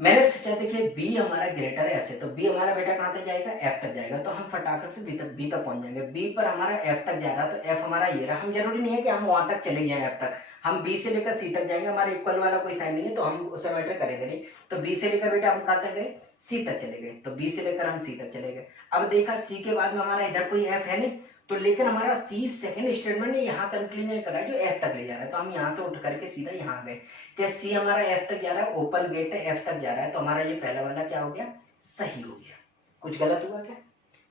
मैंने सोचा देखिए बी हमारा ग्रेटर है ऐसे, तो बी हमारा बेटा कहां तक जाएगा, एफ तक जाएगा, तो हम फटाफट से बी तक पहुंच जाएंगे। बी पर हमारा एफ तक जा रहा है, तो एफ हमारा ये रहा। हम जरूरी नहीं है कि हम वहां तक चले जाएं एफ तक, हम बी से लेकर सी तक जाएंगे। हमारे इक्वल वाला कोई साइन नहीं है तो हम उसमें मैटर करेंगे नहीं। तो बी से लेकर बेटा हम कहां तक गए, सी तक चले गए, तो बी से लेकर हम सी तक चले गए। अब देखा सी के बाद में हमारा इधर कोई एफ है नहीं, तो लेकिन हमारा सी सेकंड स्टेटमेंट ने यहाँ कंक्लूजन करा है जो एफ तक ले जा रहा है, तो हम यहाँ से उठ करके सीधा यहाँ आ गए कि सी हमारा एफ तक जा रहा है, ओपन गेट है, एफ तक जा रहा है, तो हमारा ये पहला वाला क्या हो गया, सही हो गया। कुछ गलत हुआ क्या,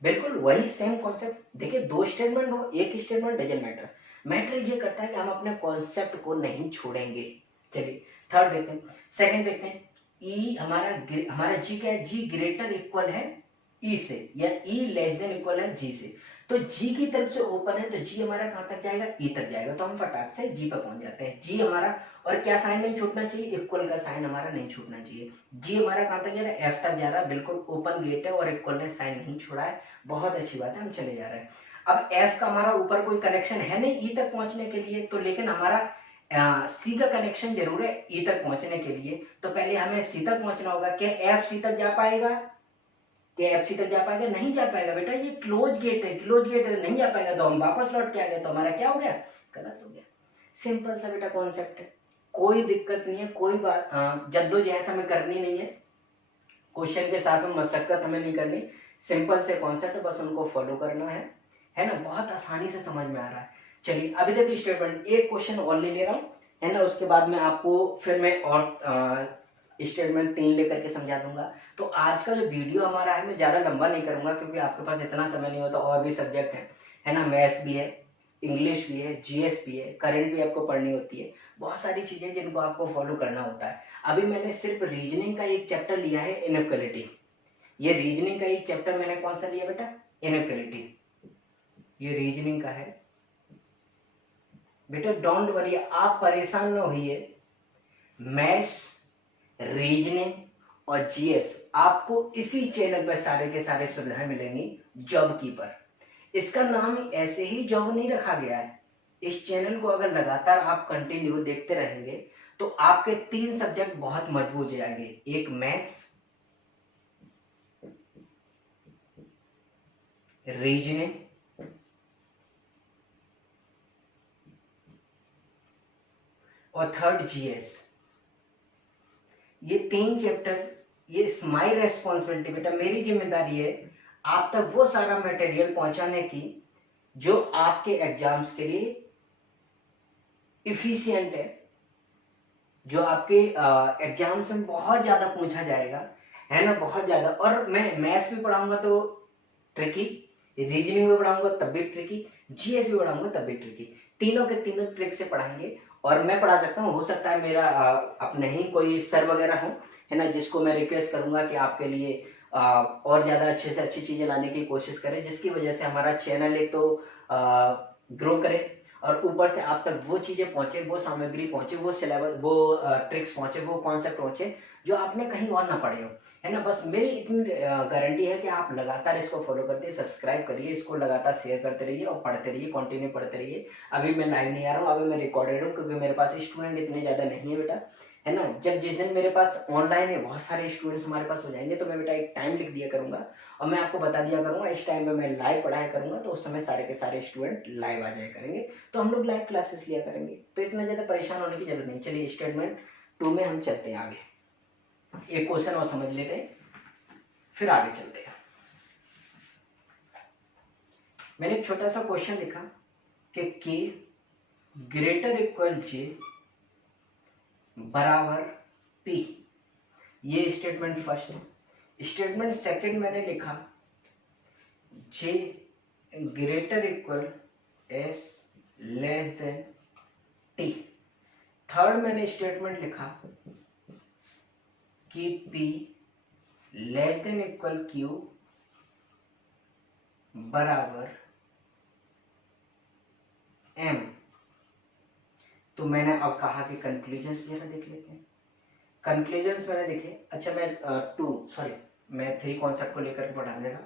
बिल्कुल वही सेम कॉन्सेप्ट। देखिए 2 स्टेटमेंट हो, एक स्टेटमेंट डजंट मैटर, मैटर ये करता है कि हम अपने कॉन्सेप्ट को नहीं छोड़ेंगे। चलिए थर्ड देखते हैं, सेकंड देखते हैं। ई हमारा जी क्या है, जी ग्रेटर इक्वल है ई से, या ई लेस देन इक्वल है जी से। तो जी की तरफ से ओपन है, तो जी हमारा कहां तक जाएगा, ई तक जाएगा, तो हम फटाक से जी पर पहुंच जाते हैं। जी हमारा, और क्या साइन नहीं छूटना चाहिए, इक्वल का साइन हमारा नहीं छूटना चाहिए। जी हमारा कहां तक जा रहा है, एफ तक जा रहा है, बिल्कुल ओपन गेट है और इक्वल ने साइन नहीं छोड़ा है, बहुत अच्छी बात है, हम चले जा रहे हैं। अब एफ का हमारा ऊपर कोई कनेक्शन है नहीं ई तक पहुंचने के लिए, तो लेकिन हमारा सी का कनेक्शन जरूर है ई तक पहुंचने के लिए, तो पहले हमें सी तक पहुंचना होगा। क्या एफ सी तक जा पाएगा, क्या एफ सी तक जा पाएगा, नहीं जा पाएगा बेटा, ये क्लोज गेट है, क्लोज गेट है, नहीं जा पाएगा, तो हम वापस लौट के आ गए, तो हमारा क्या हो गया, गलत हो गया। सिंपल सा बेटा कॉन्सेप्ट है, कोई दिक्कत नहीं है, कोई बात जद्दोजहद हमें करनी नहीं है, क्वेश्चन के साथ में मशक्कत हमें नहीं करनी, सिंपल से कॉन्सेप्ट बस उनको फॉलो करना है ना, बहुत आसानी से समझ में आ रहा है। चलिए अभी देखिए स्टेटमेंट, एक क्वेश्चन और ले रहा हूँ, है ना, उसके बाद में आपको फिर मैं और स्टेटमेंट 3 लेकर के समझा दूंगा। तो आज का जो वीडियो हमारा है मैं ज्यादा लंबा नहीं करूंगा, क्योंकि आपके पास इतना समय नहीं होता, और भी सब्जेक्ट है ना, मैथ्स भी है, इंग्लिश भी है, जीएस भी है, करंट भी आपको पढ़नी होती है, बहुत सारी चीजें जिनको आपको फॉलो करना होता है। अभी मैंने सिर्फ रीजनिंग का एक चैप्टर लिया है, इनइक्वालिटी। ये रीजनिंग का एक चैप्टर मैंने कौन सा लिया बेटा, इनइक्वालिटी, ये रीजनिंग का है बेटा। डोंट वरी, आप परेशान न होइए, मैथ्स, रीजनिंग और जीएस आपको इसी चैनल पर सारे के सारे सुविधाएं मिलेंगी, जॉब कीपर। इसका नाम ऐसे ही जॉब नहीं रखा गया है, इस चैनल को अगर लगातार आप कंटिन्यू देखते रहेंगे तो आपके 3 सब्जेक्ट बहुत मजबूत हो जाएंगे, एक मैथ्स, रीजनिंग और थर्ड जीएस। ये 3 चैप्टर, ये इज माई रेस्पॉन्सिबिलिटी बेटा, मेरी जिम्मेदारी है आप तक वो सारा मटेरियल पहुंचाने की जो आपके एग्जाम्स के लिए इफिशिएंट है, जो आपके एग्जाम्स में बहुत ज्यादा पूछा जाएगा, है ना, बहुत ज्यादा। और मैं मैथ्स भी पढ़ाऊंगा तो ट्रिकी, रीजनिंग भी पढ़ाऊंगा तब भी ट्रिकी, जीएस भी पढ़ाऊंगा तब भी ट्रिकी, तीनों के तीनों ट्रिक से पढ़ाएंगे। और मैं पढ़ा सकता हूँ, हो सकता है मेरा अपने ही कोई सर वगैरह हो, है ना, जिसको मैं रिक्वेस्ट करूंगा कि आपके लिए और ज़्यादा अच्छे से अच्छी चीज़ें लाने की कोशिश करें, जिसकी वजह से हमारा चैनल एक तो ग्रो करे और ऊपर से आप तक वो चीज़ें पहुँचे, वो सामग्री पहुँचे, वो सिलेबस, वो ट्रिक्स पहुँचे, वो कॉन्सेप्ट पहुँचे जो आपने कहीं और ना पढ़े हो, है ना। बस मेरी इतनी गारंटी है कि आप लगातार इसको फॉलो करते, सब्सक्राइब करिए, इसको लगातार शेयर करते रहिए और पढ़ते रहिए, कंटिन्यू पढ़ते रहिए। अभी मैं लाइव नहीं आ रहा हूँ, अभी मैं रिकॉर्डेड हूँ, क्योंकि मेरे पास स्टूडेंट इतने ज़्यादा नहीं है बेटा, है ना। जब जिस दिन मेरे पास ऑनलाइन है, बहुत सारे स्टूडेंट्स हमारे पास हो जाएंगे, तो मैं बेटा एक टाइम लिख दिया करूंगा और मैं आपको बता दिया करूंगा इस टाइम पे मैं लाइव पढ़ाया करूंगा, तो उस समय सारे के सारे स्टूडेंट लाइव आ जाया करेंगे, तो हम लोग लाइव क्लासेस लिया करेंगे, तो इतना ज़्यादा परेशान होने की जरूरत नहीं। चलिए स्टेटमेंट 2 में हम चलते हैं आगे, एक क्वेश्चन और समझ लेते हैं, फिर आगे चलते हैं। मैंने एक छोटा सा क्वेश्चन लिखा कि के ग्रेटर इक्वल जे बराबर पी, ये स्टेटमेंट फर्स्ट है। स्टेटमेंट सेकंड मैंने लिखा J greater equal S less than T. Third मैंने स्टेटमेंट लिखा कि P less than equal Q बराबर एम। तो मैंने अब कहा कि कंक्लूजन्स जरा देख लेते हैं। कंक्लूजन्स मैंने देखे, अच्छा मैं मैं 3 कॉन्सेप्ट को लेकर पढ़ा देगा,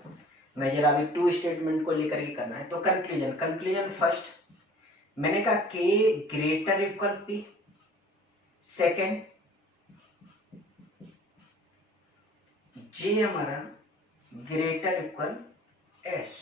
मैं जरा अभी 2 स्टेटमेंट को लेकर ही करना है। तो कंक्लूजन फर्स्ट मैंने कहा के ग्रेटर इक्वल पी, सेकेंड जे हमारा ग्रेटर इक्वल एस।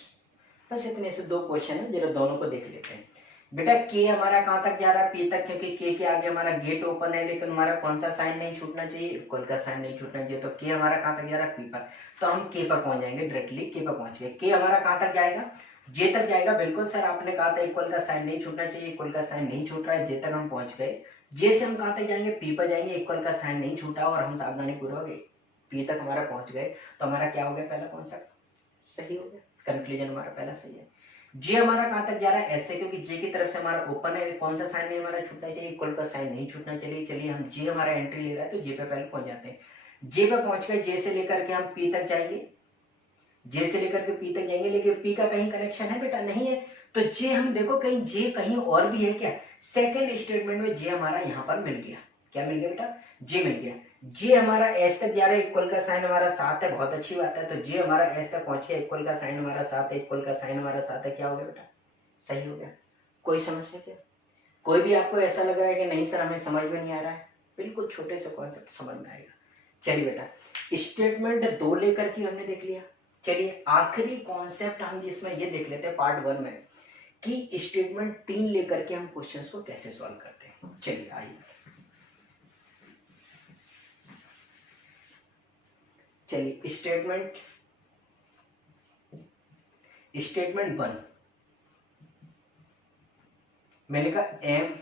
बस इतने से 2 क्वेश्चन है, जरा दोनों को देख लेते हैं। बेटा के हमारा कहां तक जा रहा है, पी तक, क्योंकि के आगे हमारा गेट ओपन है, लेकिन हमारा कौन सा साइन नहीं छूटना चाहिए, इक्वल का साइन नहीं छूटना चाहिए। तो के हमारा कहां तक जा रहा है, पी पर, तो हम के पर पहुंच जाएंगे, डायरेक्टली के पर पहुंच गए। के हमारा कहां तक जाएगा, जे तक जाएगा। बिल्कुल सर, आपने कहा था इक्वल का साइन नहीं छूटना चाहिए, इक्वल का साइन नहीं छूट रहा है, जे तक हम पहुंच गए। जे से हम कहां तक जाएंगे, पी पर जाएंगे, इक्वल का साइन नहीं छूटा और हम सावधानी पूर्वक पी तक हमारा पहुंच गए, तो हमारा क्या हो गया, पहला कॉन्सेप्ट सही हो गया, कंक्लूजन हमारा पहला सही है। जे हमारा कहां तक जा रहा है, ऐसे, क्योंकि जे की तरफ से हमारा ओपन है, कौन सा साइन नहीं हमारा छूटना चाहिए, इक्वल का साइन नहीं छूटना चाहिए। चलिए हम जे हमारा एंट्री ले रहा है, तो जे पे पहले पहुंच जाते हैं। जे पे पहुंच गए, जे से लेकर के हम पी तक जाएंगे, जे से लेकर के पी तक जाएंगे, लेकिन पी का कहीं कनेक्शन है बेटा, नहीं है। तो जे हम देखो कहीं जे कहीं और भी है क्या, सेकेंड स्टेटमेंट में जे हमारा यहाँ पर मिल गया, क्या मिल गया बेटा, जे मिल गया। जे हमारा एस तक जा रहा है, इक्वल का साइन हमारा 7 है, बहुत अच्छी बात है। तो जे हमारा एस तक पहुंच गया, इक्वल का साइन हमारा 7 है, इक्वल का साइन हमारा 7 है, क्या हो गया बेटा, सही हो गया। कोई समस्या क्या, कोई भी आपको ऐसा लग रहा है कि नहीं सर हमें समझ में नहीं आ रहा है, बिल्कुल छोटे से कॉन्सेप्ट समझ में आएगा। चलिए बेटा, स्टेटमेंट 2 लेकर के हमने देख लिया। चलिए आखिरी कॉन्सेप्ट हम इसमें ये देख लेते हैं पार्ट 1 में, कि स्टेटमेंट 3 लेकर के हम क्वेश्चंस को कैसे सॉल्व करते हैं। चलिए आइए, चलिए स्टेटमेंट 1 मैंने कहा M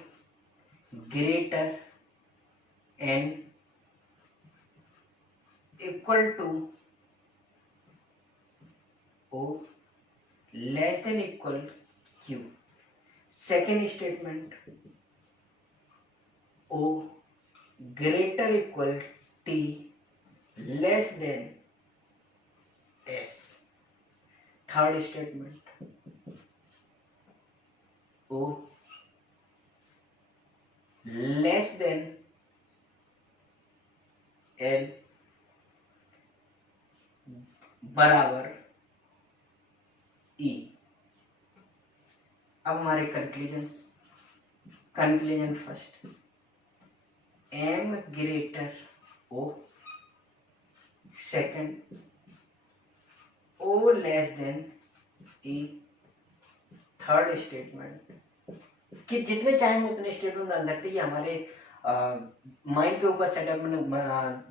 greater N equal to O less than equal Q. Second statement O greater equal T less than S. Third statement O less than L बराबर ई। अब हमारे conclusion first, M greater O, second O less than E. Third statement कि जितने चाहे हम उतने स्टेटमेंट डाल सकते हैं, ये हमारे माइंड के ऊपर सेटअप में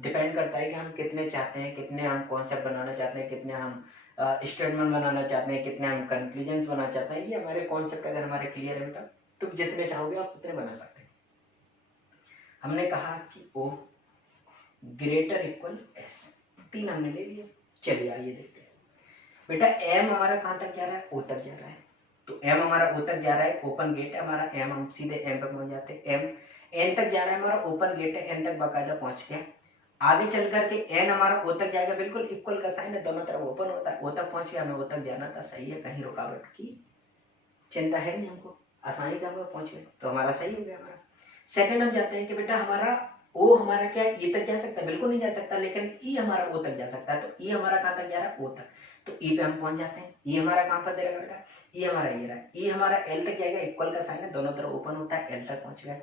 डिपेंड करता है कि हम कितने चाहते हैं, कितने हम कॉन्सेप्ट बनाना चाहते हैं, कितने हम स्टेटमेंट बनाना चाहते हैं, कितने हम कंक्लूजन्स बनाना चाहते हैं। ये हमारे कॉन्सेप्ट अगर हमारे क्लियर है बेटा, तो जितने चाहोगे आप उतने बना सकते हैं। हमने कहा कि ओ ग्रेटर इक्वल एस, 3 हमने ले लिया। चलिए आइए देखते हैं बेटा, एम हमारा कहां तक जा रहा है, ओ तक जा रहा है। तो एम हमारा ओ तक जा रहा है, ओपन गेट है हमारा एम, हम सीधे एम पर पहुंच जाते हैं। एम एन तक जा रहा है हमारा, ओपन गेट है, एन तक बाकायदा पहुंच गया। आगे चल करके एन हमारा ओ तक जाएगा, बिल्कुल इक्वल का साइन है, दोनों तरफ ओपन होता है, ओ तक पहुंच गया, हमें ओ तक जाना था, सही है, कहीं रुकावट की चिंता है नहीं, हमको आसानी से हम लोग पहुंच गए, तो हमारा सही हो गया। हमारा सेकंड हम जाते हैं कि बेटा हमारा ओ हमारा क्या है, ई तक जा सकता है, बिल्कुल नहीं जा सकता, लेकिन ई हमारा ओ तक जा सकता है, तो ई हमारा कहाँ तक जा रहा है, ओ तक, तो ई पे हम पहुंच जाते हैं। ई हमारा कहाँ पर दे रहा बेटा, ई हमारा ये रहा, ई हमारा एल तक जाएगा, इक्वल का साइन है, दोनों तरफ ओपन होता है, एल तक पहुंच गया।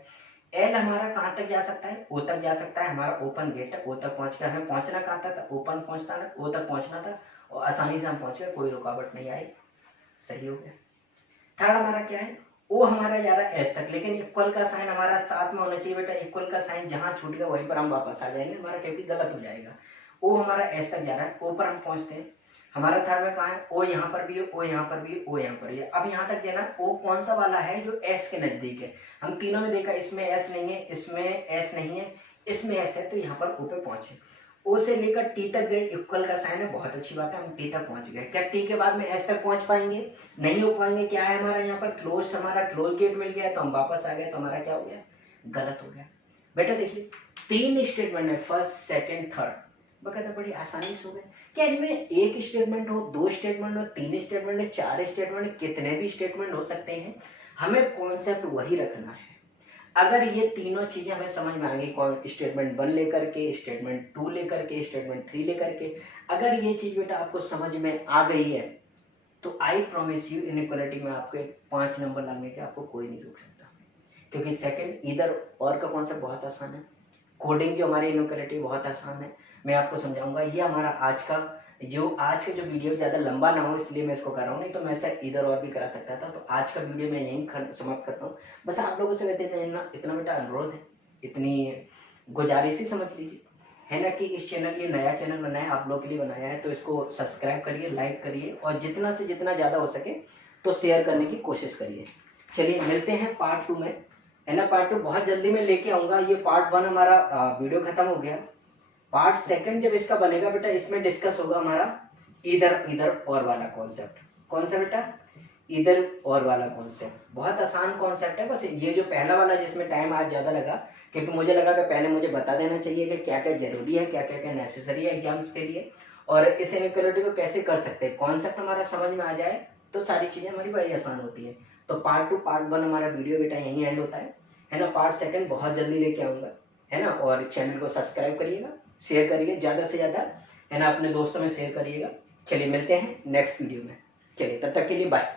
एल हमारा कहाँ तक जा सकता है, ओ तक जा सकता है, हमारा ओपन गेट है, ओ तक पहुंच गया। हमें पहुंचना कहाँ था, ओपन पहुंचना था, ओ तक पहुंचना था, और आसानी से हम पहुंच गए, कोई रुकावट नहीं आई, सही हो गया। थर्ड हमारा क्या है, ओ हमारा जा रहा है एस तक, लेकिन इक्वल का साइन हमारा साथ में होना चाहिए बेटा, इक्वल का साइन जहां छूट गया वहीं पर हम वापस आ जाएंगे, हमारा क्योंकि गलत हो जाएगा। ओ हमारा एस तक जा रहा है, ओ पर हम पहुंचते हैं, हमारा थर्ड में कहाँ है, ओ यहाँ पर भी है, ओ यहाँ पर भी है, ओ यहाँ पर भी है। अब यहाँ तक देना, ओ कौन सा वाला है जो एस के नजदीक है, हम तीनों में देखा, इसमें एस नहीं है, इसमें एस नहीं है, इसमें एस है, तो यहाँ पर ओ पे पहुंचे। ओ से लेकर टी तक गए, इक्वल का साइन है, बहुत अच्छी बात है, हम टी तक पहुंच गए। क्या टी के बाद में एस तक पहुंच पाएंगे, नहीं हो पाएंगे। क्या है हमारा यहाँ पर क्लोज, हमारा क्लोज गेट मिल गया, तो हम वापस आ गए, तो हमारा क्या हो गया, गलत हो गया। बेटा देखिए तीन स्टेटमेंट है, फर्स्ट सेकंड थर्ड, बकायदा बड़ी आसानी से हो गए। क्या इनमें एक स्टेटमेंट हो, दो स्टेटमेंट हो, तीन स्टेटमेंट हो, चार स्टेटमेंट, कितने भी स्टेटमेंट हो सकते हैं, हमें कॉन्सेप्ट वही रखना है। अगर ये तीनों चीजें हमें समझ में आएंगी, कौन स्टेटमेंट 1 लेकर के, स्टेटमेंट 2 लेकर के, स्टेटमेंट 3 लेकर के, अगर ये चीज बेटा आपको समझ में आ गई है, तो आई प्रॉमिस यू इनइक्वालिटी में आपके 5 नंबर लाने के आपको कोई नहीं रोक सकता, क्योंकि सेकंड इधर और का कॉन्सेप्ट बहुत आसान है, कोडिंग जो हमारी इनइक्वालिटी बहुत आसान है, मैं आपको समझाऊंगा। ये हमारा आज का जो वीडियो ज़्यादा लंबा ना हो इसलिए मैं इसको कर रहा हूँ, नहीं तो मैं इसे इधर और भी करा सकता था। तो आज का वीडियो मैं यहीं समाप्त करता हूँ। बस आप लोगों से इतना बेटा अनुरोध है, इतनी गुजारिश ही समझ लीजिए, है ना, कि इस चैनल, ये नया चैनल बनाया आप लोग के लिए बनाया है, तो इसको सब्सक्राइब करिए, लाइक करिए, और जितना से जितना ज़्यादा हो सके तो शेयर करने की कोशिश करिए। चलिए मिलते हैं पार्ट 2 में, है ना। पार्ट 2 बहुत जल्दी मैं लेके आऊँगा। ये पार्ट 1 हमारा वीडियो खत्म हो गया। पार्ट सेकंड जब इसका बनेगा बेटा, इसमें डिस्कस होगा हमारा इधर इधर और वाला कॉन्सेप्ट। कौन सा बेटा, इधर और वाला कॉन्सेप्ट, बहुत आसान कॉन्सेप्ट है। बस ये जो पहला वाला जिसमें टाइम आज ज़्यादा लगा, क्योंकि मुझे लगा कि पहले मुझे बता देना चाहिए कि क्या क्या जरूरी है, क्या क्या क्या नेसेसरी है एग्जाम्स के लिए, और इस इनइक्वालिटी को कैसे कर सकते हैं। कॉन्सेप्ट हमारा समझ में आ जाए तो सारी चीज़ें हमारी बड़ी आसान होती है। तो पार्ट 2 पार्ट 1 हमारा वीडियो बेटा यहीं एंड होता है ना। पार्ट सेकंड बहुत जल्दी लेके आऊँगा, है ना। और चैनल को सब्सक्राइब करिएगा, शेयर करिए ज़्यादा से ज़्यादा, है ना, अपने दोस्तों में शेयर करिएगा। चलिए मिलते हैं नेक्स्ट वीडियो में, चलिए तब तक के लिए बाय।